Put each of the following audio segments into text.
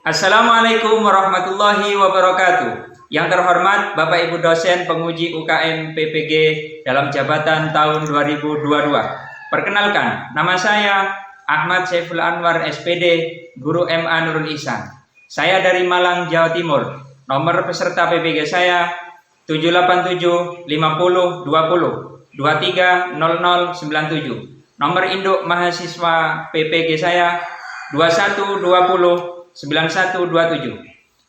Assalamualaikum warahmatullahi wabarakatuh. Yang terhormat Bapak Ibu dosen penguji UKM PPG dalam jabatan tahun 2022. Perkenalkan, nama saya Ahmad Saiful Anwar SPD, Guru MA Nurul Ihsan. Saya dari Malang, Jawa Timur. Nomor peserta PPG saya 787 50 20 23 00 97. Nomor induk mahasiswa PPG saya 2120 9127.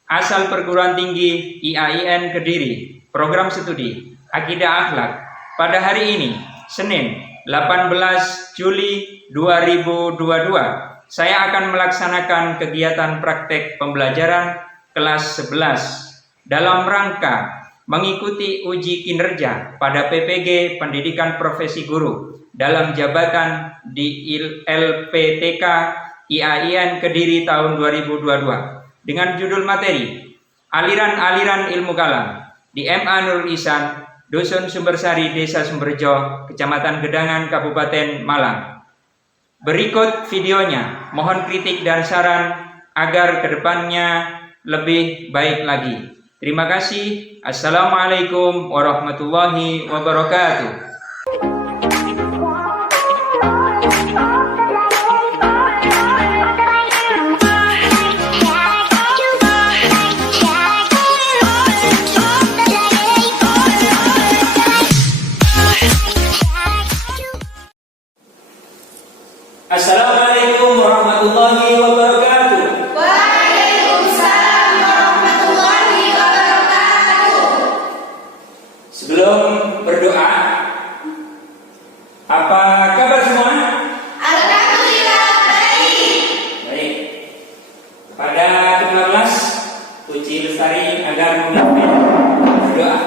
Asal perguruan tinggi IAIN Kediri. Program studi Akidah Akhlak. Pada hari ini, Senin 18 Juli 2022, saya akan melaksanakan kegiatan praktek pembelajaran kelas 11 dalam rangka mengikuti uji kinerja pada PPG Pendidikan Profesi Guru dalam jabatan di LPTK IAIN Kediri tahun 2022 dengan judul materi Aliran-aliran Ilmu Kalam di MA Nurul Ihsan, Dusun Sumbersari, Desa Sumberjo, Kecamatan Gedangan, Kabupaten Malang. Berikut videonya, mohon kritik dan saran agar kedepannya lebih baik lagi. Terima kasih. Assalamualaikum warahmatullahi wabarakatuh. Assalamualaikum warahmatullahi wabarakatuh. Waalaikumsalam warahmatullahi wabarakatuh. Sebelum berdoa, apa kabar semua? Alhamdulillah baik. Baik. Pada ke-15, Puji Lestari agar memimpin berdoa.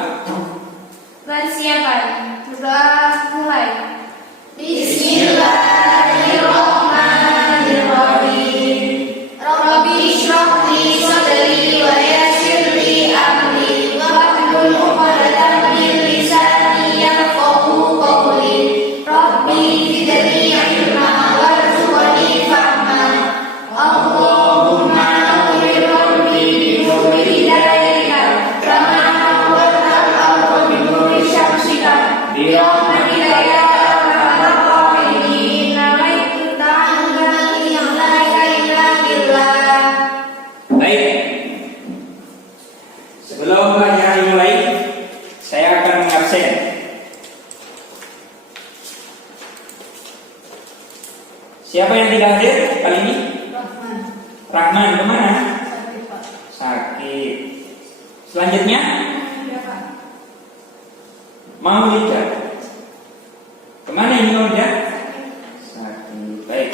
Persiapan berdoa mulai. Bismillahirrahmanirrahim. Rabbi shrah li sadri wa yassir li amri wahlul 'uqdatam min lisani yafqahu qawli. Rabbi zidni ilma warzuqni fahma. Allahumma nawwir qalbi bi nuri hidayika kama nawwartal arda bi nuri syamsika bi rahmatika ya arhamar rahimin. Nawaitu ta'ala yang la ilaha illallah. Baik. Sebelum pelajaran dimulai, saya akan mengabsen. Siapa yang tidak hadir kali ini? Rahman kemana? Sakit. Selanjutnya Maulida. Kemana ini Maulida? Sakit. Baik.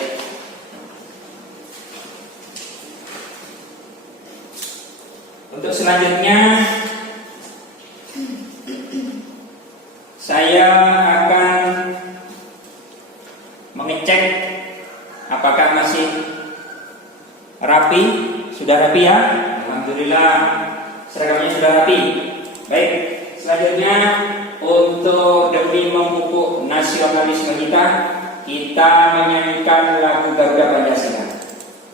Untuk selanjutnya saya akan mengecek apakah masih rapi. Sudah rapi ya? Alhamdulillah, seragamnya sudah rapi. Baik, selanjutnya untuk demi memupuk nasionalisme kita menyanyikan lagu Garuda Pancasila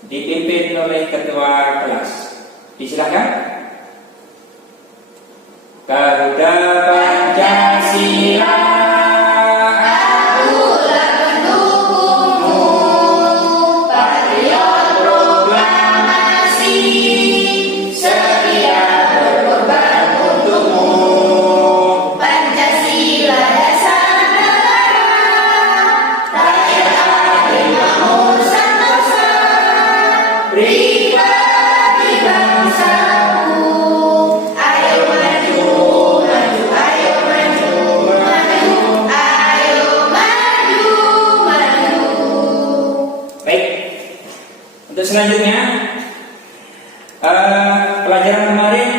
dipimpin oleh ketua kelas. Disilakan. Garuda Pancasila, Akulah pendukungmu, patriot proklamasi, setia berkorban untukmu. Pancasila dasar negara, rakyat adil makmur sentosa, pribadi bangsaku. Ayo maju, maju, ayo maju, maju, ayo maju, maju. baik. Untuk selanjutnya pelajaran kemarin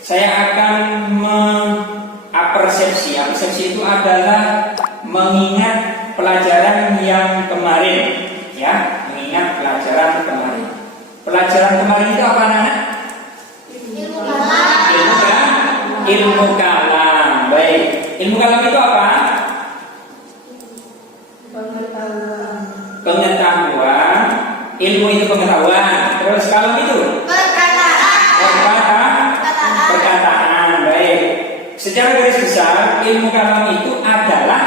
saya akan mengapersepsi. Apersepsi itu adalah mengingat pelajaran yang kemarin, ya, mengingat pelajaran kemarin. Pelajaran kemarin itu apa, anak-anak? Ilmu kalam. Baik. Ilmu kalam itu apa? Pengetahuan. Ilmu itu pengetahuan. Terus kalam itu ilmu kalam itu adalah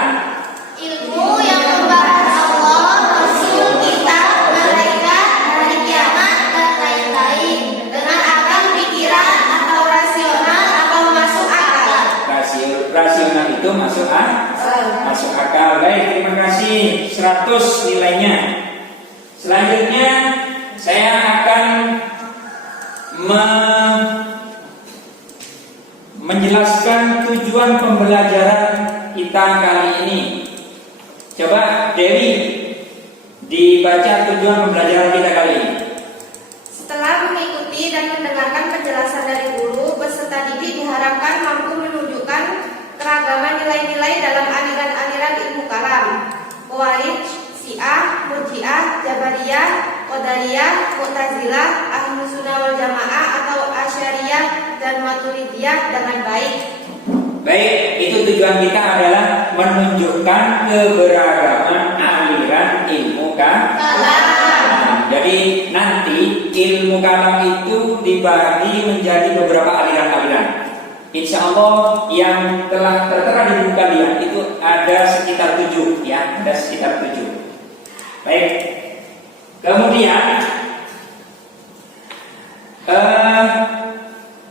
ilmu yang membahas Allah, Rasul, kitab, malaikat, hari kiamat, dan lain-lain dengan akal pikiran atau rasional atau masuk akal. rasional itu masuk akal. Baik, terima kasih. 100 nilainya. Selanjutnya saya akan menjelaskan tujuan pembelajaran kita kali ini. Coba Dewi dibaca tujuan pembelajaran kita kali ini. Setelah mengikuti dan mendengarkan penjelasan dari guru, peserta didik diharapkan mampu menunjukkan keragaman nilai-nilai dalam aliran-aliran ilmu kalam. Khawarij, Syiah, Murji'ah, Jabariyah, Qadariyah, Mu'tazilah, Ahlus Sunnah wal Jamaah atau Asy'ariyah dan Maturidiyah dengan baik. Baik, itu tujuan kita adalah menunjukkan keberagaman aliran ilmu kalam. Jadi nanti ilmu kalam itu dibagi menjadi beberapa aliran-aliran. Insya Allah yang telah tertera di buku kalian itu ada sekitar 7 ya, ada sekitar 7. Baik. Kemudian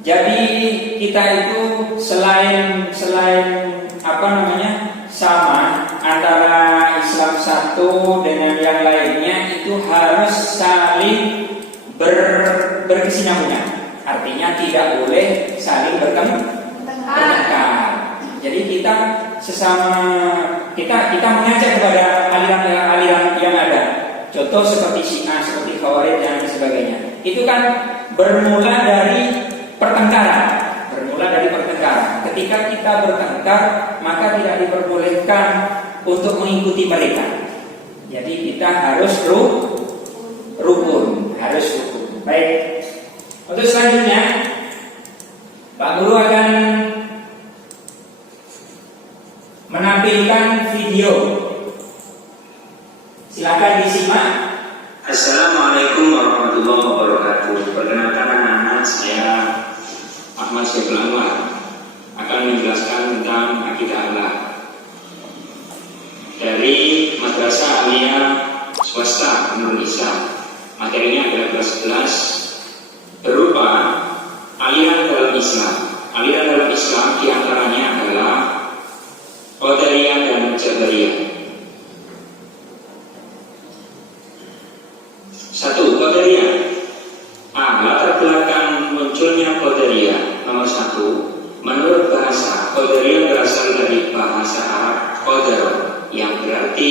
jadi kita itu selain sama antara Islam satu dengan yang lainnya itu harus saling berkesinambungan. Artinya tidak boleh saling bertengkar. Jadi kita mengajak kepada aliran-aliran yang ada. Contoh seperti Syiah, seperti Khawarij dan sebagainya. Itu kan bermula dari pertengkaran. Ketika kita bertengkar, maka tidak diperbolehkan untuk mengikuti mereka. Jadi kita harus rukun. Baik. Untuk selanjutnya, Pak Guru akan menampilkan video. Silakan disimak. Assalamualaikum warahmatullahi wabarakatuh. Perkenalkan anak-anak, saya Ahmad Syekh Anwar akan menjelaskan tentang akidah Allah dari Madrasah Aliyah Swasta Nurul Islam. Materinya adalah kelas 11 berupa aliran dalam Islam. Aliran dalam Islam diantaranya adalah Qadariyah dan Jabariyah. 1. Qadariyah. Latar belakang munculnya Qadariyah. Nomor 1, menurut bahasa, Qadariyah berasal dari bahasa Arab Qadar yang berarti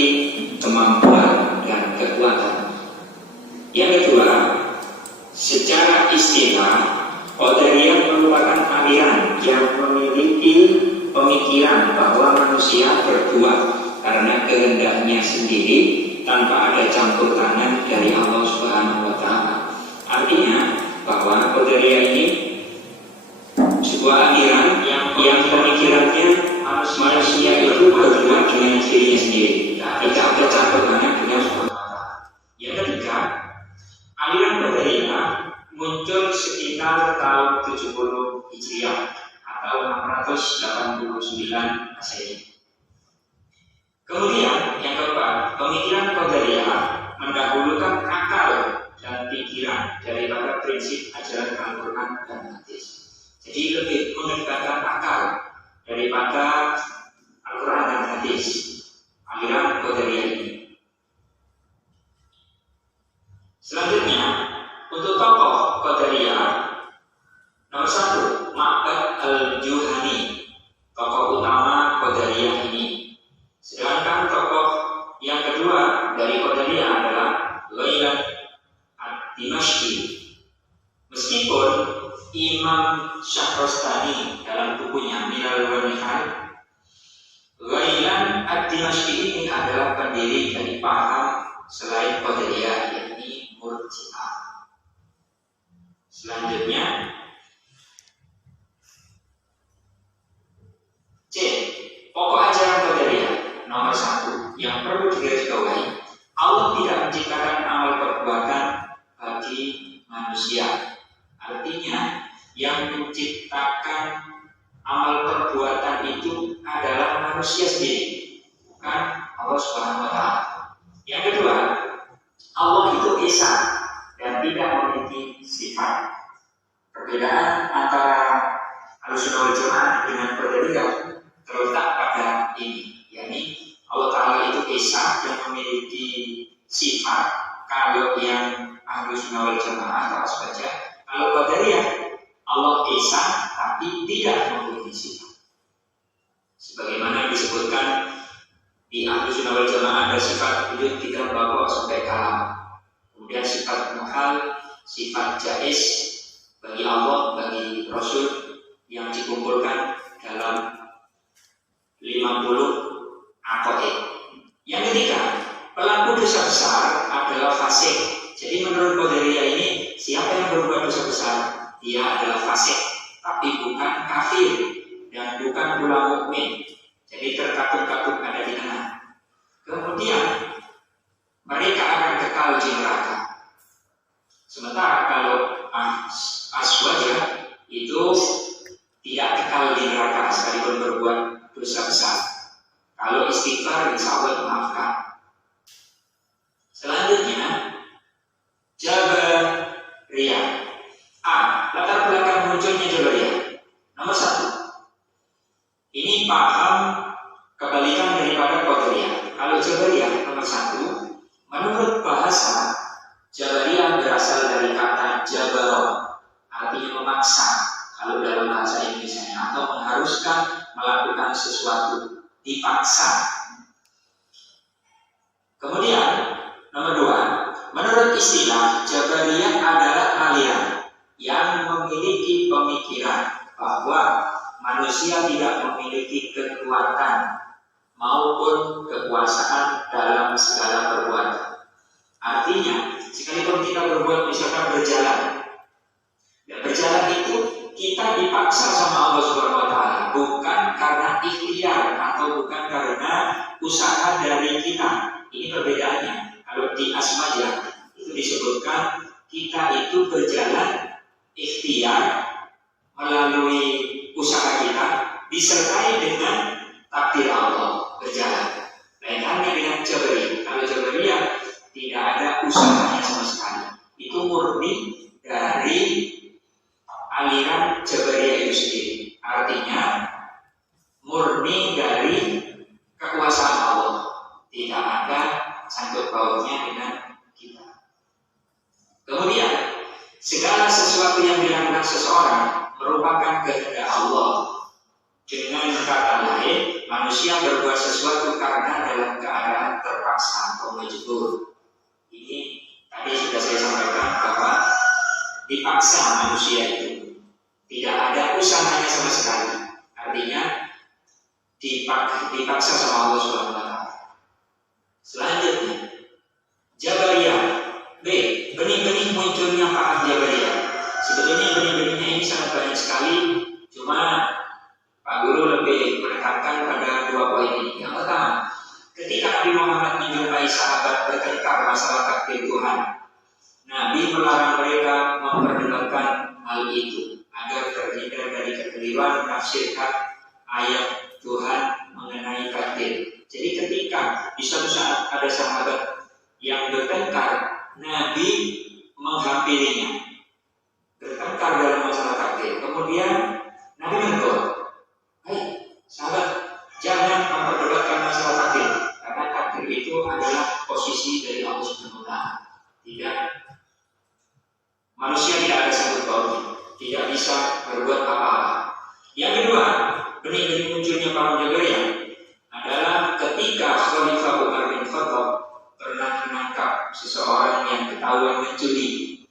kemampuan dan kekuatan. Yang kedua, secara istilah, Qadariyah merupakan aliran yang memiliki pemikiran bahwa manusia berbuat karena kehendaknya sendiri tanpa ada campur tangan dari Allah Subhanahu wa Ta'ala. Artinya bahwa Qadariyah ini sebuah aliran yang pemikirannya manusia itu berbuat dengan dirinya sendiri, tidak ada campur tangan dengan Subhanahu wa Ta'ala. Yang ketiga, aliran Qadariyah muncul sekitar tahun 70 Hijriah atau 689 Masehi. Kemudian yang keempat, pemikiran Qadariyah mendahulukan akal dan pikiran daripada prinsip ajaran Al-Quran dan Hadis. Jadi lebih mengedepankan akal daripada Al-Quran dan Hadis. Aliran Qadariyah ini. Selanjutnya, untuk tokoh Qadariyah, nomor 1, Ma'bad Al-Juhani, tokoh utama Qadariyah ini. Sedangkan tokoh yang kedua dari Qadariyah adalah Ghailan Ad-Dimashqi. Meskipun Imam Syahrastani dalam bukunya Milal wa Nihal, Ghailan Ad-Dimashqi ini adalah pendiri dari paham selain Qadariyah, yakni Murji'ah. Selanjutnya, C. Pokok ajaran Qadariyah. Nomor 1, yang perlu digarisbawahi, Allah tidak menciptakan amal perbuatan bagi manusia. Artinya, yang menciptakan amal perbuatan itu adalah manusia sendiri, bukan Allah Subhanahu wa Ta'ala. Yang kedua, Allah itu esa dan tidak memiliki sifat. Perbedaan antara Ahlussunnah wal Jamaah dengan Qadariyah terletak pada ini, yakni Allah Ta'ala itu esa dan memiliki sifat. Kalau yang Ahlussunnah wal Jamaah atau saja, kalau Qadariyah Allah esa tapi tidak memiliki sifat. Sebagaimana disebutkan di Ahlussunnah wal Jamaah ada sifat wujud 3 pokok sampai kalam. Kemudian sifat muhal, sifat jaiz bagi Allah, bagi Rasul yang dikumpulkan dalam 50 aqaid. Yang ketiga, pelaku dosa besar adalah fasik. Jadi menurut Qadariyah ini, siapa yang berbuat dosa besar, dia adalah fasik, tapi bukan kafir dan bukan pula mukmin. Jadi terkatup-katup ada di tengah. Kemudian mereka akan kekal di neraka. Sementara kalau aswajah itu tidak kekal di neraka sekalipun berbuat dosa besar. Kalau istighfar insya Allah dimaafkan. Selanjutnya Jabariyah. Latar belakang munculnya Jabariyah. Nomor 1. Ini paham kebalikan daripada Qadariyah. Kalau Jabariyah nomor 1, menurut bahasa Jabariyah berasal dari kata jabaro, artinya memaksa. Kalau dalam bahasa Indonesia, atau mengharuskan melakukan sesuatu, dipaksa. Kemudian nomor 2, menurut istilah Jabariyah adalah aliran yang memiliki pemikiran bahwa manusia tidak memiliki kekuatan maupun kekuasaan dalam segala perbuatan. Artinya, sekalipun kita berbuat misalkan berjalan, dan berjalan itu kita dipaksa sama Allah Subhanahu wa Ta'ala, bukan karena ikhtiar atau bukan karena usaha dari kita. Ini perbedaannya. Kalau di Asmajah itu disebutkan kita itu berjalan ikhtiar melalui usaha kita disertai dengan takdir Allah berjalan. Lain halnya dengan Jabariyah. Kalau Jabariyah tidak ada usahanya sama sekali. Itu murni dari aliran Jabariyah itu sendiri. Artinya murni dari kekuasaan Allah. Tidak ada sangkut pautnya dengan kita. Kemudian segala sesuatu yang dilakukan seseorang merupakan kehendak Allah. Dengan kata lain, manusia berbuat sesuatu karena dalam keadaan terpaksa atau majbur. Ini tadi sudah saya sampaikan bahwa dipaksa manusia itu, tidak ada usahanya sama sekali. Artinya dipaksa sama Allah Subhanahu wa Ta'ala. Selanjutnya Jabariyah. B. Benih-benih munculnya paham Jabariyah. Sebetulnya benih-benihnya ini sangat banyak sekali, cuma Pak Guru lebih menekankan pada 2 poin ini. Yang pertama, ketika Nabi Muhammad menjumpai sahabat bertengkar masalah takdir Tuhan, Nabi melarang mereka memperdengarkan hal itu agar terhindar dari kekeliruan menafsirkan ayat Tuhan mengenai takdir. Jadi ketika di suatu saat ada sahabat yang bertengkar, Nabi menghampirinya, bertengkar dalam masalah takdir. Kemudian Nabi menegur, "Hai sahabat, jangan memperdebatkan masalah takdir, karena takdir itu adalah posisi dari Allah Subhanahu wa Ta'ala. Tidak, manusia tidak ada sangkut pautnya, tidak bisa berbuat apa-apa." Yang kedua, benih-benih munculnya paham Jabariyah adalah ketika Khalifah Umar bin Khattab pernah menangkap seseorang yang ketahuan mencuri.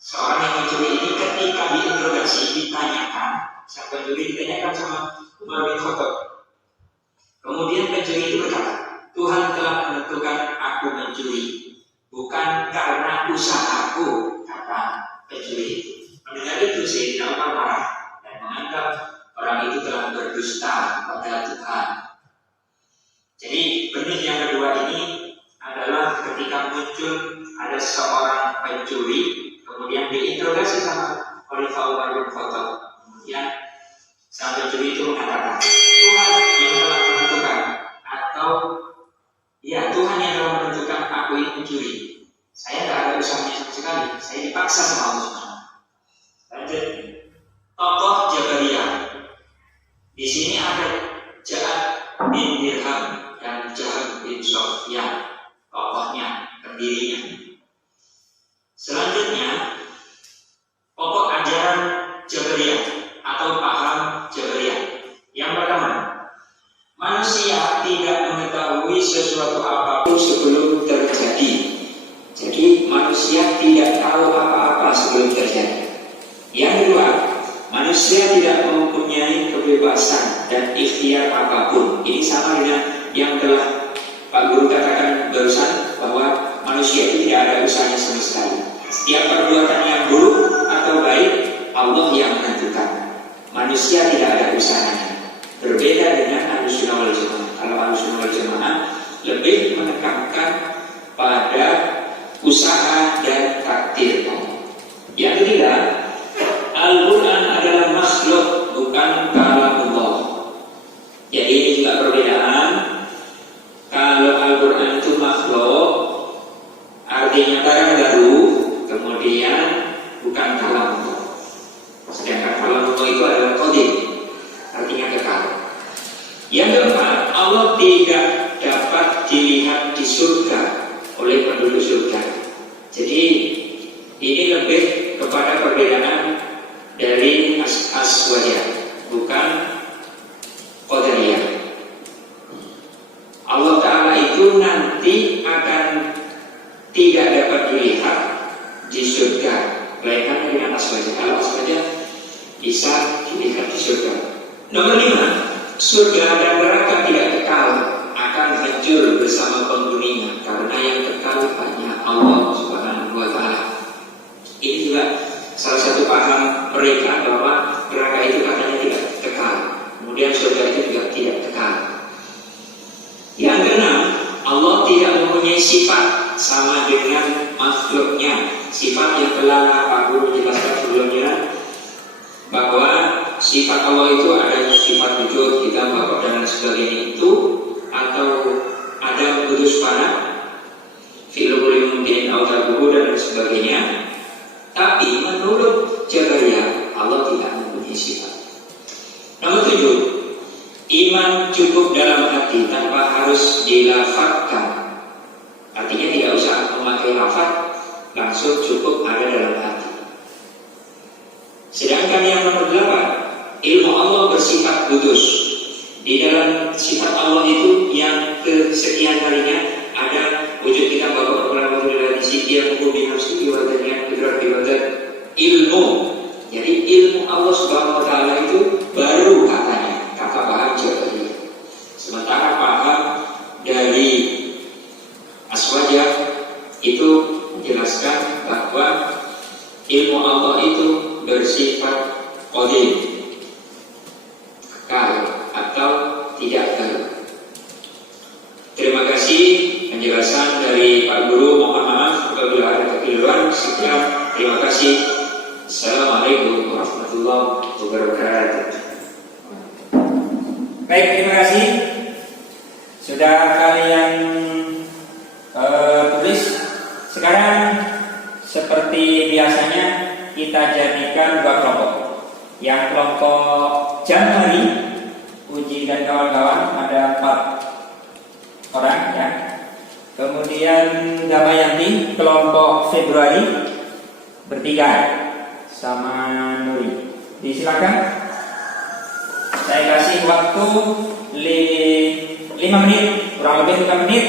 Seorang yang mencuri ini ketika diinterogasi ditanyakan, sang pencuri ditanyakan sama Umar bin Khattab. Kemudian pencuri itu berkata, "Tuhan telah menentukan aku mencuri, bukan karena usahaku," kata pencuri itu. Mendengar itu Sayyidina Umar marah dan menganggap orang itu telah berdusta kepada Tuhan. Jadi benih yang kedua ini adalah ketika muncul ada seorang pencuri, kemudian diinterogasi sama Khalifah Umar bin Khattab. Kemudian sang selanjutnya, pokok ajaran Jabariyah atau paham Jabariyah. Yang pertama, manusia tidak mengetahui sesuatu apapun sebelum terjadi. Jadi manusia tidak tahu apa-apa sebelum terjadi. Yang kedua, manusia tidak mempunyai kebebasan dan ikhtiar apapun. Ini sama dengan yang telah Pak Guru katakan barusan, bahwa manusia itu tidak ada usahanya sama sekali. Setiap perbuatan yang buruk atau baik, Allah yang menentukan. Manusia tidak ada usahanya. Berbeda dengan Ahlussunnah wal Jamaah. Kalau Ahlussunnah wal Jamaah lebih menekankan pada usaha dan takdir. Yang ketiga, Al-Quran adalah makhluk, bukan kalamullah. Jadi ini juga perbedaan. Kalau Al-Quran itu makhluk, artinya barang baru, kemudian bukan kalamullah. Sedangkan kalamullah itu adalah qadim, artinya kekal. Yang keempat, Allah tidak dapat dilihat di surga oleh penduduk surga. Jadi ini lebih kepada perbedaan dari aswajah, bukan qadariyah. Allah Ta'ala itu nanti akan tidak dapat dilihat di surga, melainkan dengan aswajah. Kalau aswajah bisa dilihat di surga. Nomor 5, surga dan neraka tidak kekal, akan hancur bersama penghuninya, karena yang kekal hanya Allah Subhanahu wa Ta'ala. Ini juga salah satu paham mereka, bahwa neraka itu katanya tidak kekal, kemudian surga itu juga tidak kekal. Yang keenam, Allah tidak mempunyai sifat sama dengan makhluknya. Sifat yang telah Pak Guru jelaskan sebelumnya, bahwa sifat Allah itu ada sifat wujud, kita bapak dan sebagainya itu, atau ada kudus fana, fi'lul mungkin, autabuhu dan sebagainya. Tapi menurut Jabariyah, Allah tidak mempunyai sifat. Nomor 7, iman cukup dalam hati tanpa harus dilafazkan. Artinya tidak usah memakai lafaz, langsung cukup ada dalam hati. Sedangkan yang nomor 8, ilmu Allah bersifat kudus. Di dalam sifat Allah itu yang kesekian kalinya ada wujud kita bapak ulama di sisi yang hukum harus diwajibkan berarti ilmu. Jadi ilmu Allah Subhanahu wa Ta'ala itu baru katanya, kata paham Jabariyah. Sementara paham dari aswajah itu menjelaskan bahwa ilmu Allah itu bersifat qadim, kekal atau tidak baru. Terima kasih penjelasan dari Pak Guru. Mohon maaf apabila ada kekeliruan. Sekian, terima kasih. Assalamualaikum warahmatullahi wabarakatuh. Baik, terima kasih. Sudah kalian tulis. Sekarang seperti biasanya kita jadikan 2 kelompok. Yang kelompok Januari, Uji dan kawan-kawan ada 4 orang ya. Kemudian Damayanti kelompok Februari bertiga sama Nuri. Disilakan. Saya kasih waktu 5 menit, kurang lebih 5 menit,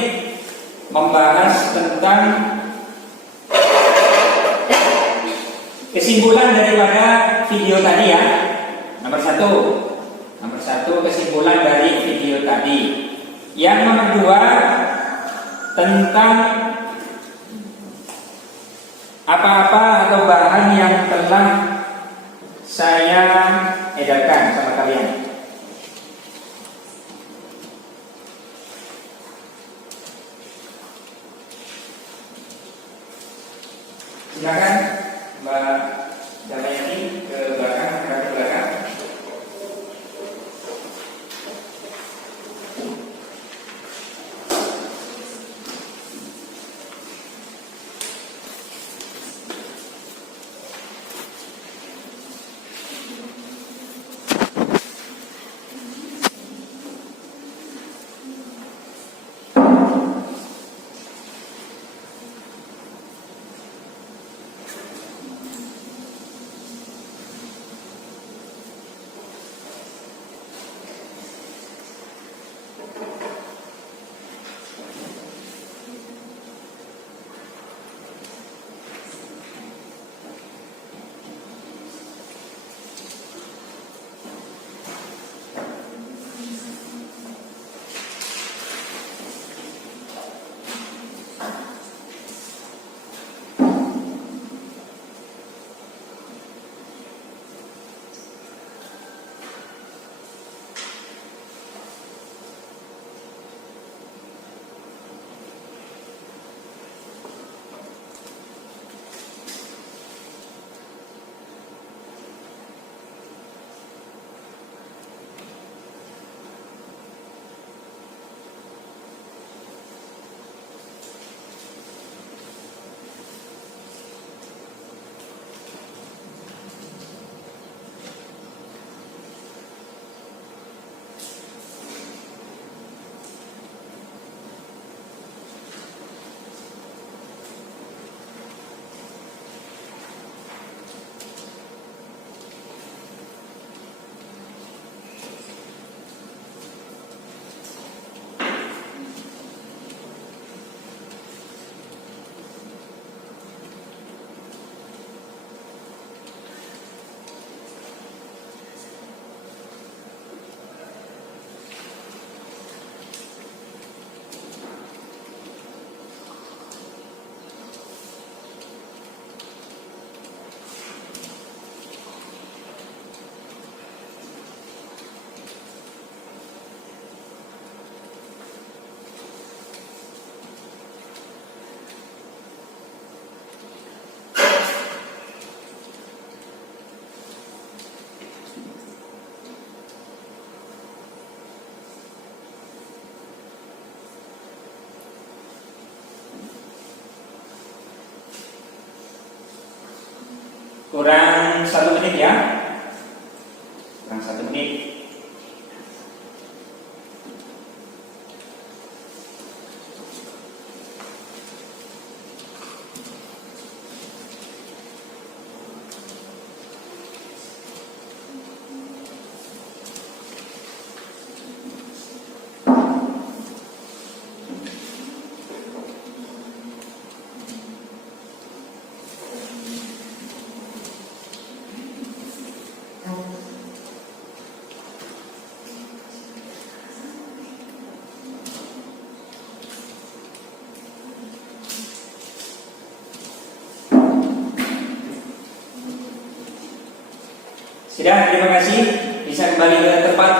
membahas tentang kesimpulan daripada video tadi ya. Nomor satu kesimpulan dari video tadi. Yang nomor 2 tentang apa-apa atau bahan yang telah saya edarkan sama kalian. Silakan Mbak Damayani ke belakang, ke belakang. Kurang 1 menit ya. Kurang 1 menit. Sudah, terima kasih. Bisa kembali ke tempat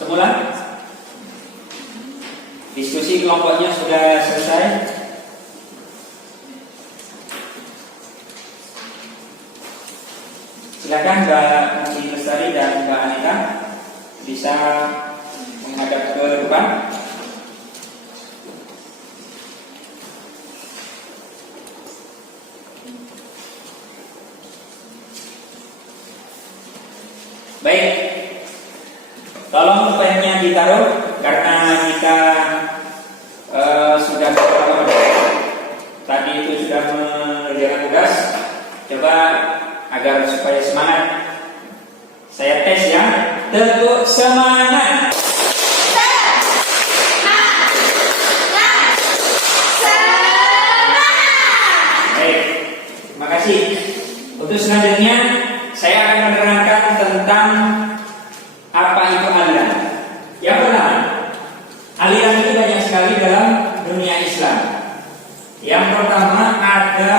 semula. Diskusi kelompoknya sudah selesai. Silakan Mbak Nanti Lestari dan Mbak Anita bisa menghadap ke depan. Baik, tolong pennya ditaruh karena kita sudah tadi itu sudah mengerjakan tugas. Coba agar supaya semangat. Saya tes ya. Teguh semangat. Baik, terima kasih. Untuk selanjutnya saya akan menerangkan tentang apa itu aliran. Yang pertama, aliran itu banyak sekali dalam dunia Islam. Yang pertama ada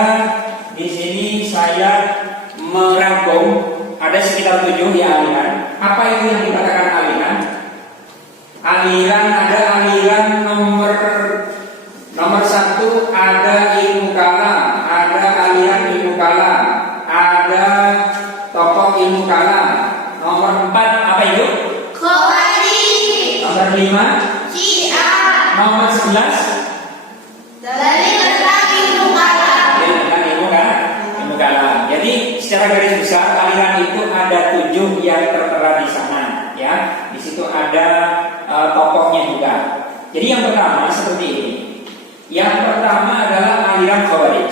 di sini saya merangkum ada sekitar 7 ya aliran. Apa itu yang dikatakan aliran? Aliran ada aliran nomor 1 ada ilmu kalam, ada aliran ilmu kalam, ada tokoh ilmu kalam. Nomor 4 apa itu? Khawarij. Nomor 5 Syiah. nomor 11 Dalil tentang ilmu kalam. tentang ilmu kalam. Jadi secara garis besar aliran itu ada 7 yang tertera di sana ya. Di situ ada tokohnya juga. Jadi yang pertama seperti ini. Yang pertama adalah aliran Khawarij.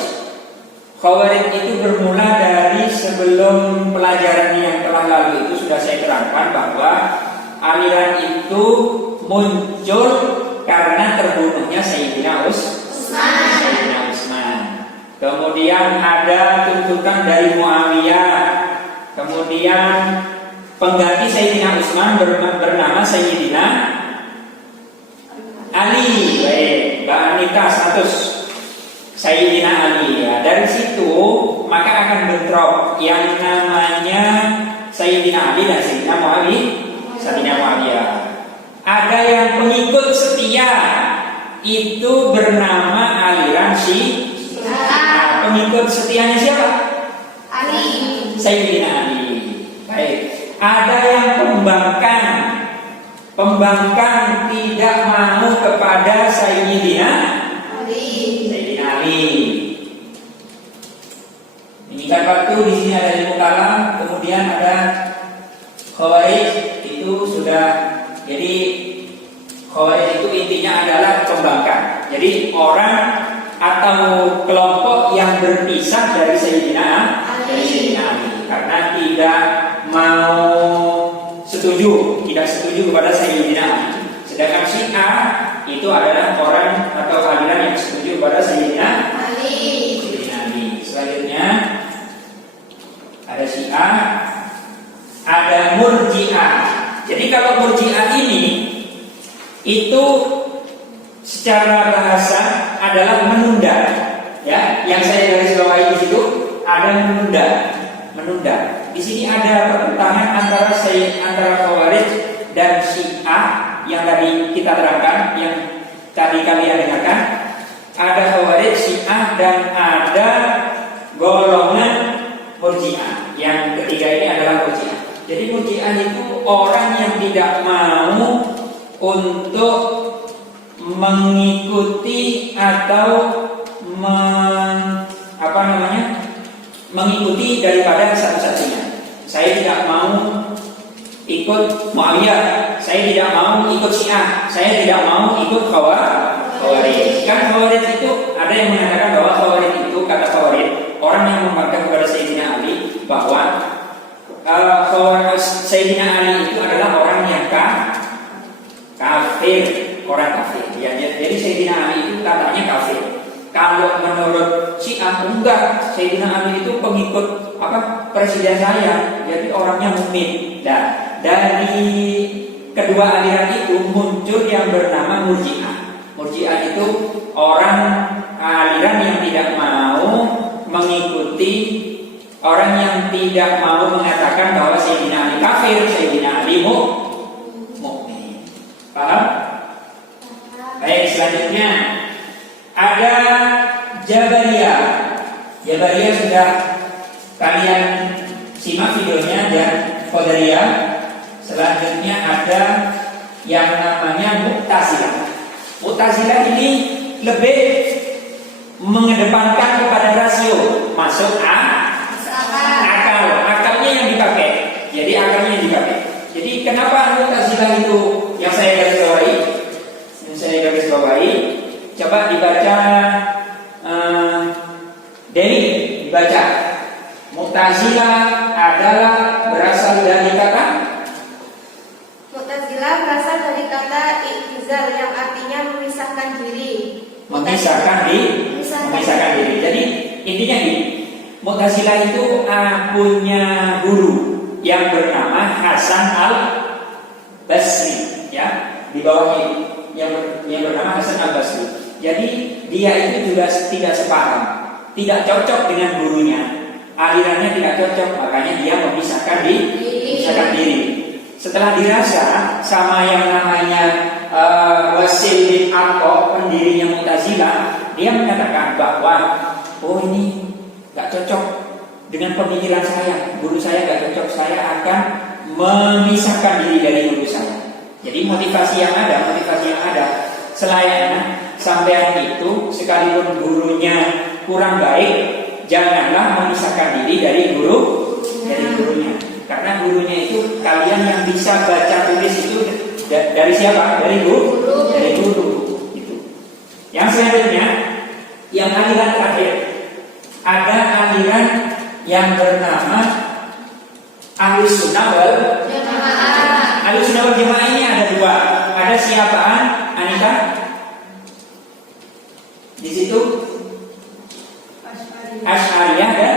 Khawarij itu bermula dari sebelum pelajaran yang telah lalu itu sudah saya terangkan bahwa aliran itu muncul karena terbunuhnya Sayyidina Utsman. Kemudian ada tuntutan dari Muawiyah. Kemudian pengganti Sayyidina Utsman bernama Sayyidina Ali. Baik, Mbak Anita status Sayyidina Ali ya. Dari situ maka akan bentrok yang namanya Sayyidina Ali dan Sayyidina Muawiyah. Ada yang pengikut setia itu bernama aliran Syiah. Pengikut setianya siapa? Ali. Sayyidina Ali. Baik. Ada yang pembangkang tidak mau kepada Sayyidina Ali. Mengikat waktu di sini ada ilmu kalam, kemudian ada Khawarij itu sudah. Jadi Khawarij itu intinya adalah pembangkang. Jadi orang atau kelompok yang berpisah dari Sayyidina Ali karena tidak tidak setuju kepada Sayyidina Ali. Sedangkan Syiah itu adalah orang atau aliran yang setuju kepada Sayyidina Ali. Selanjutnya ada Syiah, ada Murji'ah. Jadi kalau Murji'ah ini itu secara bahasa adalah menunda, ya. Yang saya garis bawahi di situ ada menunda. Di sini ada pertentangan antara Khawarij dan Syiah yang tadi kita terangkan, yang tadi kalian dengarkan. Ada Khawarij, Syiah, dan ada golongan Murji'ah. Yang ketiga ini adalah Murji'ah. Jadi Murji'ah itu orang yang tidak mau untuk mengikuti atau mengikuti daripada satu-satunya. Saya tidak mau ikut Muawiyah, saya tidak mau ikut Syiah, saya tidak mau ikut Khawarij. Kan Khawarij itu ada yang mengatakan bahwa Khawarij itu, kata Khawarij, orang yang membangkang kepada Sayyidina Ali, bahwa Sayyidina Ali itu adalah orang yang kafir, orang kafir. Ya, jadi Sayyidina Ali itu katanya kafir. Kalau menurut Syiah enggak, Sayyidina Ali itu pengikut presiden saya, jadi orangnya mukmin. Dan dari kedua aliran itu muncul yang bernama Murji'ah. Murji'ah itu orang aliran yang tidak mau mengikuti, orang yang tidak mau mengatakan bahwa Sayyidina Ali kafir, Sayyidina Ali mukmin. Paham? Baik, selanjutnya ada Jabariyah. Jabariyah sudah kalian simak videonya, dan Qadariyah. Selanjutnya ada yang namanya Mu'tazilah. Mu'tazilah ini lebih mengedepankan kepada rasio, masuk akalnya yang dipakai. Jadi akalnya yang dipakai. Jadi kenapa Mu'tazilah itu yang saya garis bawahi? Coba dibaca, Denny dibaca. Mu'tazilah adalah berasal dari kata i'tizal yang artinya memisahkan diri. Memisahkan diri. Jadi intinya gini, Mu'tazilah itu punya guru yang bernama Hasan al-Basri, ya, di bawah ini yang bernama Hasan al-Basri. Jadi dia itu juga tidak sepaham, tidak cocok dengan gurunya, alirannya tidak cocok, makanya dia memisahkan diri. Setelah dirasa sama yang namanya Wasil bin Aqqa, pendirinya Mu'tazilah, dia menyatakan bahwa ini gak cocok dengan pemikiran saya, guru saya gak cocok, saya akan memisahkan diri dari guru saya. Jadi motivasi yang ada selayaknya sampean itu sekalipun gurunya kurang baik, janganlah memisahkan diri dari gurunya. Karena gurunya itu kalian yang bisa baca tulis itu dari siapa? Dari guru. Itu. Yang selanjutnya, yang aliran terakhir, ada aliran yang bernama Ahlus Sunnah wal Jamaah. Ahlus Sunnah wal Jamaah ini ada dua. Ada siapaan, Anita? Di situ Asy'ariyah dan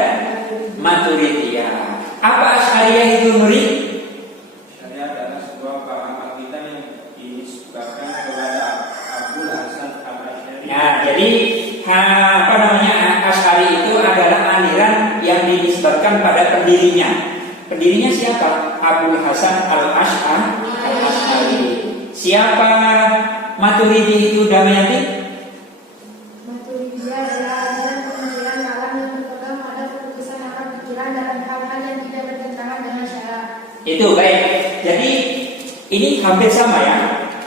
Maturidiyah. Apa Asy'ariyah itu, Muri? Asy'ariyah adalah sebuah paham akidah yang dinisbatkan kepada Abul Hasan al-Asy'ari. Nah, jadi Asy'ari itu adalah aliran yang dinisbatkan pada pendirinya. Pendirinya siapa? Abul Hasan al-Asy'ari. Siapa Maturidi itu, Damayanti? Maturidiyah adalah aliran pemikiran kalam yang berpegang pada keputusan akal pikiran dalam hal-hal yang tidak bertentangan dengan syara. Itu baik. Jadi ini hampir sama ya.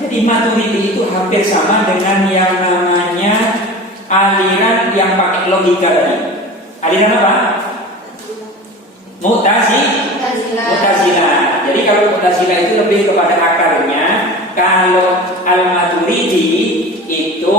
Jadi Maturidi itu hampir sama dengan yang namanya aliran yang pakai logika tadi. Aliran apa? Mu'tazilah. Jadi kalau Mu'tazilah itu lebih kepada akarnya, kalau Al-Maturidi itu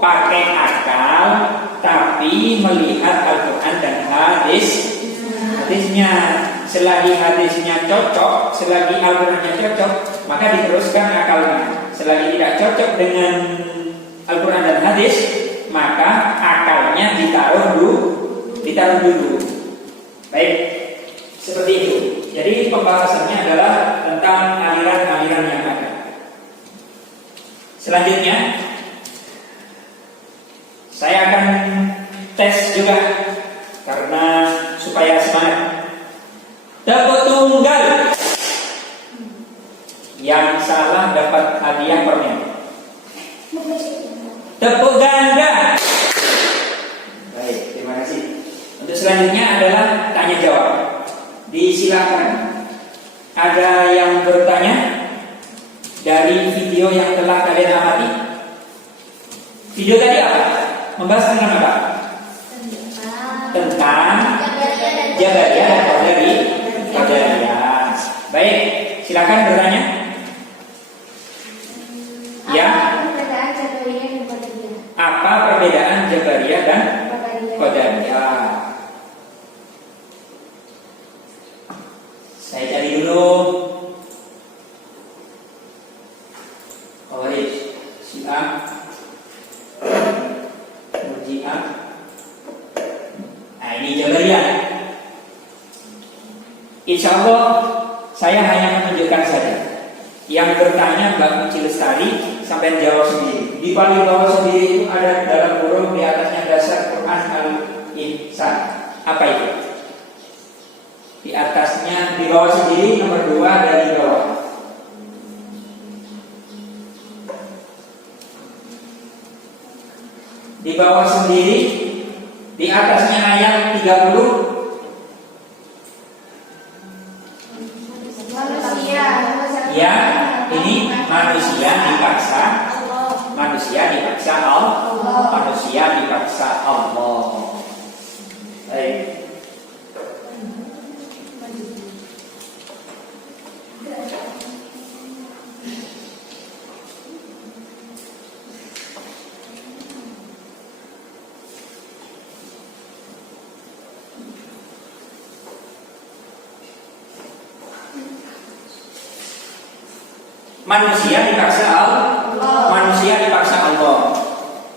pakai akal tapi melihat Al-Quran dan hadisnya. Selagi hadisnya cocok, selagi Al-Qurannya cocok, maka diteruskan akalnya. Selagi tidak cocok dengan Al-Quran dan hadis, maka akalnya ditaruh dulu. Baik, seperti itu. Jadi pembahasannya adalah tentang aliran-aliran yang ada. Selanjutnya, saya akan tes juga karena supaya semangat. Tepuk tunggal. Yang salah dapat hadiah permen. Tepuk ganda. Baik, terima kasih. Untuk selanjutnya adalah tanya jawab. Disilakan. Ada yang bertanya dari video yang telah kalian amati? Video tadi apa? Membahas tentang apa? Tentang Jabariyah dan Qadariyah. Baik, silakan bertanya. Ya, Perbedaan Jabariyah dan Qadariyah. apa perbedaan Jabariyah dan Qadariyah? Saya cari dulu. Khawarij, Syiah, Murji'ah. Nah, ini Jabariyah. Insya Allah saya hanya menunjukkan saja. Yang bertanya Mbak Uci Lestari sampai jawab sendiri. Di paling bawah sendiri itu ada dalam kurung, di atasnya dasar Quran Al-Insan. Apa itu? Di atasnya, di bawah sendiri nomor 2 dari bawah. Di bawah sendiri, di atasnya ayat 30. Manusia. Ya, ini manusia dipaksa. Manusia dipaksa Allah. Manusia dipaksa Allah. Baik. Manusia dipaksa Allah. Manusia dipaksa Allah.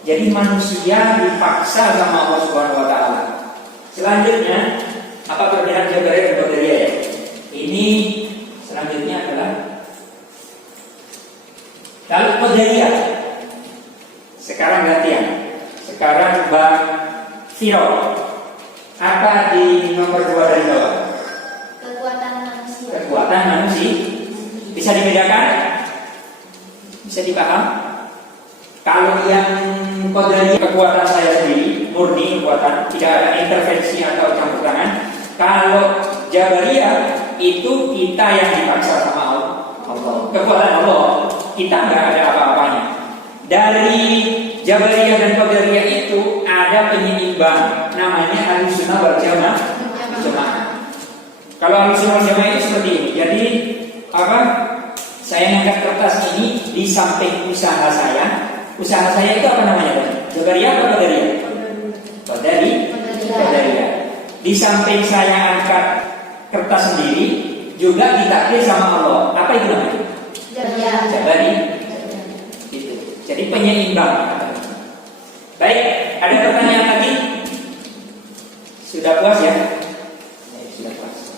Jadi manusia dipaksa sama Allah Subhanahu wa taala. Selanjutnya, apa perbedaan Jabariyah dan Qadariyah ya? Ini selanjutnya adalah kalau Qadariyah. Sekarang gantian. Sekarang Mbak Firo. Apa di nomor 2 dari bawah? Kekuatan manusia. Kekuatan manusia. Bisa dibedakan? Bisa dipaham? Kalau yang Qadariyah kekuatan saya sendiri, murni kekuatan, tidak ada intervensi atau campur tangan. Kalau Jabariyah itu kita yang dipaksa sama Allah. Kekuatan Allah, kita nggak ada apa-apanya. Dari Jabariyah dan Qadariyah itu ada penyeimbang, namanya Ahlussunnah wal Jamaah. Kalau Ahlussunnah wal Jamaah itu seperti ini. Jadi apa? Saya ngangkat kertas ini di samping usaha saya. Usaha saya itu apa namanya? Jabariyah atau Qadariyah? Qadariyah. Di samping saya angkat kertas sendiri, juga ditakdir sama Allah. Apa itu namanya? Jabariyah. Gitu. Jadi penyeimbang. Baik, ada pertanyaan lagi? Sudah puas ya? Sudah puas.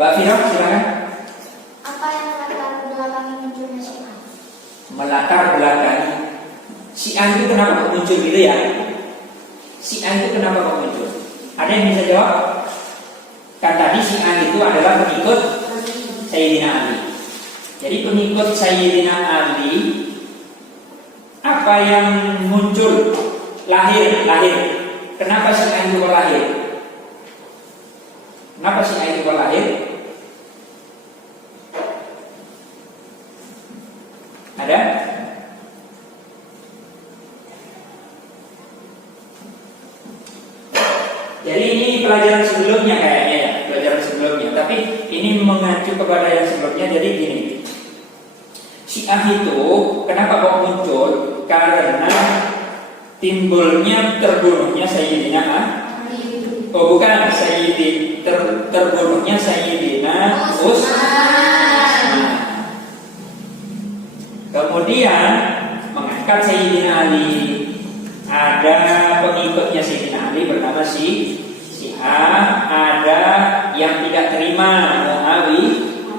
Mbak Fira, silakan. Apa yang melatar belakangi munculnya Syiah? Melatar belakangi Syiah itu kenapa kok muncul gitu ya? Syiah itu kenapa kok muncul? Ada yang bisa jawab? Kan tadi Syiah itu adalah pengikut Sayyidina Ali. Jadi pengikut Sayyidina Ali, apa yang muncul? Lahir. Kenapa Syiah itu lahir? Kenapa Syiah itu lahir? Ada? Jadi ini pelajaran sebelumnya kayaknya ya, pelajaran sebelumnya. Tapi ini mengacu kepada yang sebelumnya. Jadi gini, Syiah itu kenapa kok muncul? Karena timbulnya terbunuhnya Sayyidina terbunuhnya Sayyidina Utsman. Kemudian mengangkat Sayyidina Ali. Ada pengikutnya Sayyidina Ali bernama Syiah. Ada yang tidak terima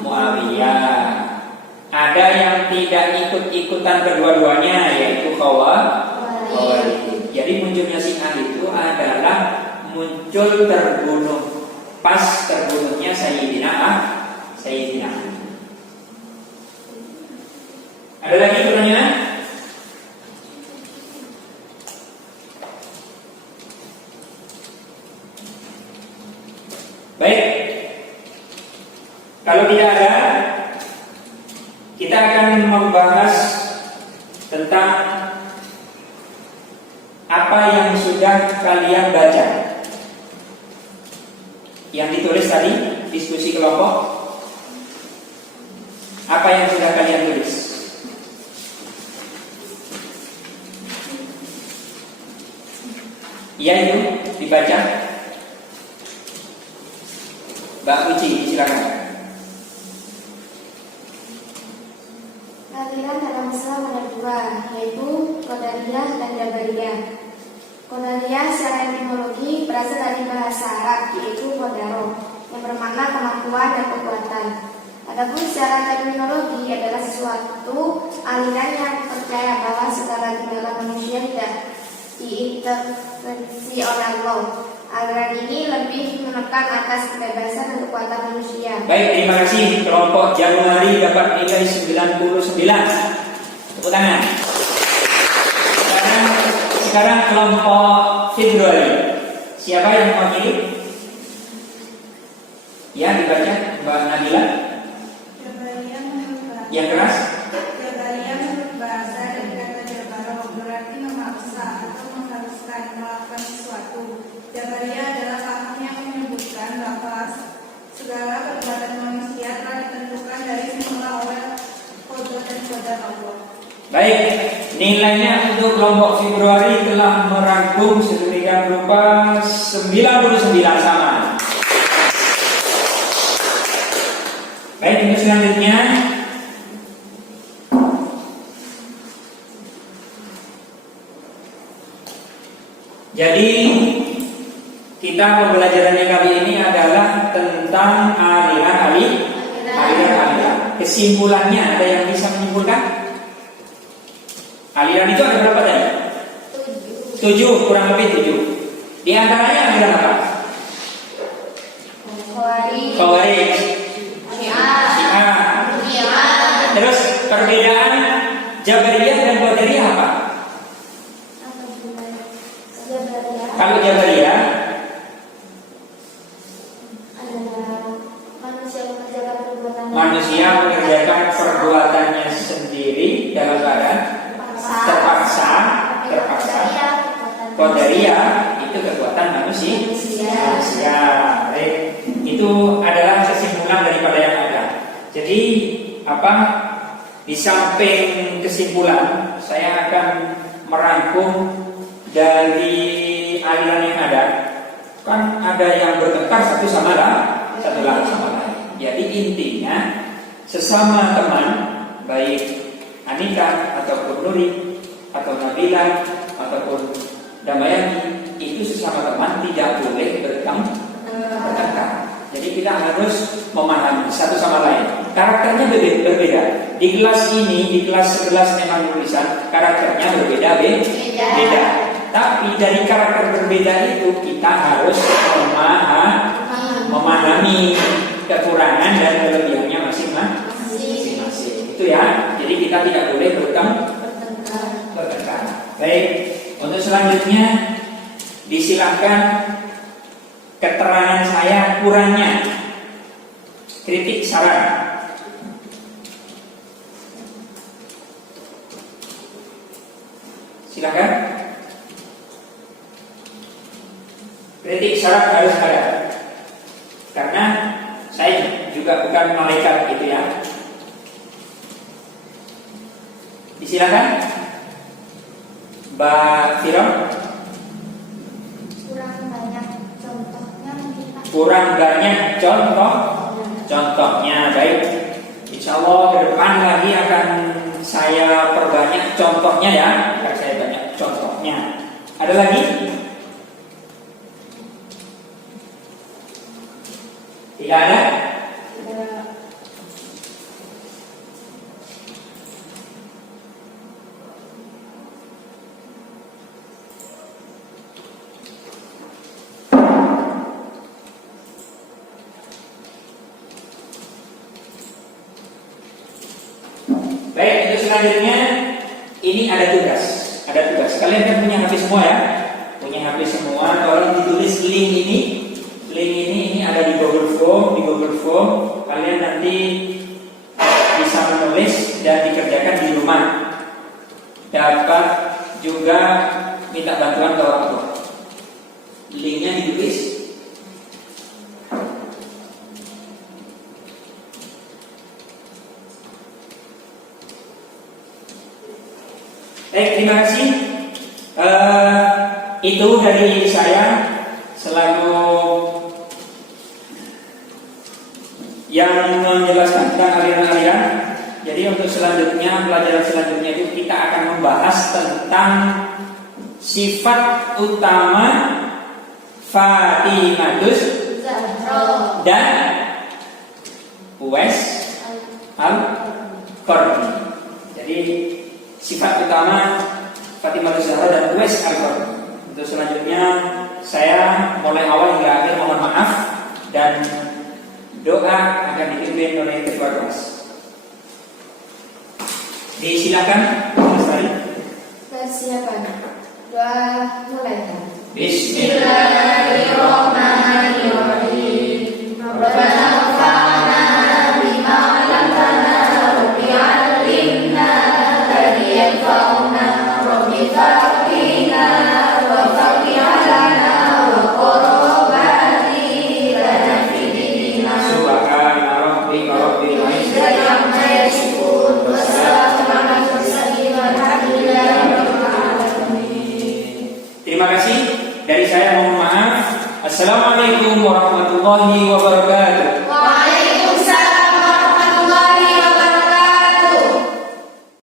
Muawiyah. Ada yang tidak ikut-ikutan kedua-duanya, yaitu Khawarij. Jadi munculnya Syiah itu adalah muncul pas terbunuhnya Sayyidina Ali. Ada lagi pertanyaan? Baik. Kalau tidak ada, kita akan membahas tentang apa yang sudah kalian baca. Yang ditulis tadi, diskusi kelompok. Apa yang sudah kalian tulis? Iya itu, dibaca. Mbak Uci, silakan. Aliran dalam Islam ada dua, yaitu Qadariyah dan Jabariyah. Qadariyah secara etimologi berasal dari bahasa Arab, yaitu Qadaro, yang bermakna kemampuan dan kekuatan. Adapun secara terminologi adalah sesuatu aliran yang percaya bahwa segala tindakan manusia tidak diintervensi oleh Allah. Aliran ini lebih menekan atas kebebasan dan kekuatan manusia. Baik, terima kasih. Kelompok Januari dapat nilai 99. Tepuk tangan. Sekarang kelompok Februari. Siapa yang mewakili? Ya, dibaca Mbak Nabila. Yang keras? Jabariyah menurut bahasa dari kata jabaro berarti memaksa atau mengharuskan melakukan sesuatu. Jabariyah adalah paham yang menyebutkan bahwa segala perbuatan manusia telah ditentukan dari semula oleh qada dan qadar Allah. Baik, nilainya untuk kelompok Februari telah merangkum sedemikian rupa 99 sama. Baik, untuk selanjutnya jadi kita pembelajarannya kali ini adalah tentang aliran. Kesimpulannya ada yang bisa menyimpulkan? Aliran itu ada berapa tadi? 7, kurang lebih 7. Di antaranya aliran apa? Khawarij, Syiah. Terus perbedaan Jabariyah dan Qadariyah apa? Kalau Jabariyah manusia mengerjakan perbuatannya sendiri dalam keadaan terpaksa. Qadariyah itu kekuatan manusia. Baik. Itu adalah kesimpulan daripada yang ada. Jadi di samping kesimpulan, saya akan merangkum dari aliran yang ada. Kan ada yang bertengkar satu sama lain. Jadi intinya sesama teman, baik Anika ataupun Nuri atau Nabila ataupun Damayani, itu sesama teman tidak boleh bertengkar. Jadi kita harus memahami satu sama lain. Karakternya berbeda. Di kelas ini, di kelas 11 memang tulisan karakternya berbeda. Tapi dari karakter berbeda itu kita harus memahami kekurangan dan kelebihannya masing-masing. Itu ya. Jadi kita tidak boleh bertengkar. Baik. Untuk selanjutnya disilakan keterangan saya kurangnya, kritik saran. Silakan. Kritik saran harus ada. Karena saya juga bukan malaikat gitu ya. Disilakan Mbak Fira. Kurang banyak contohnya. Baik, insya Allah ke depan lagi akan saya perbanyak contohnya ya. Akan saya banyak contohnya. Ada lagi? Tidak ada? Baik, untuk selanjutnya ini ada tugas. Kalian kan punya HP semua ya? Punya HP semua. Tolong ditulis link ini. Link ini ada di Google Form. Kalian nanti bisa menulis dan dikerjakan di rumah. Dapat juga minta bantuan ke orang tua. Linknya ditulis. Terima kasih. Itu dari saya selaku yang menjelaskan tentang aliran-aliran. Jadi untuk selanjutnya, pelajaran selanjutnya itu kita akan membahas tentang sifat utama Fatimatus dan Uwais Al-Qarni. Jadi sifat utama Fatimatus Zahra dan Uwais Al-Qarni. Untuk selanjutnya saya mulai awal hingga akhir mohon maaf dan doa akan dipimpin oleh ketua kelas. Disilakan Mas Tari. Persiapan. Doa mulai. Bismillahirrahmanirrahim. Rabbana anfa'na bima 'allamtana rabbi 'allimna alladhi yanfa'una rabbi faqina wa faqi 'alana wa qurrabati lana fi dinina Subhana rabbika rabbil izzati amma yasifun wa salamun 'alal mursalin walhamdulillahi rabbil alamin. Terima kasih. Dari saya mohon maaf. Assalamualaikum warahmatullahi wabarakatuh.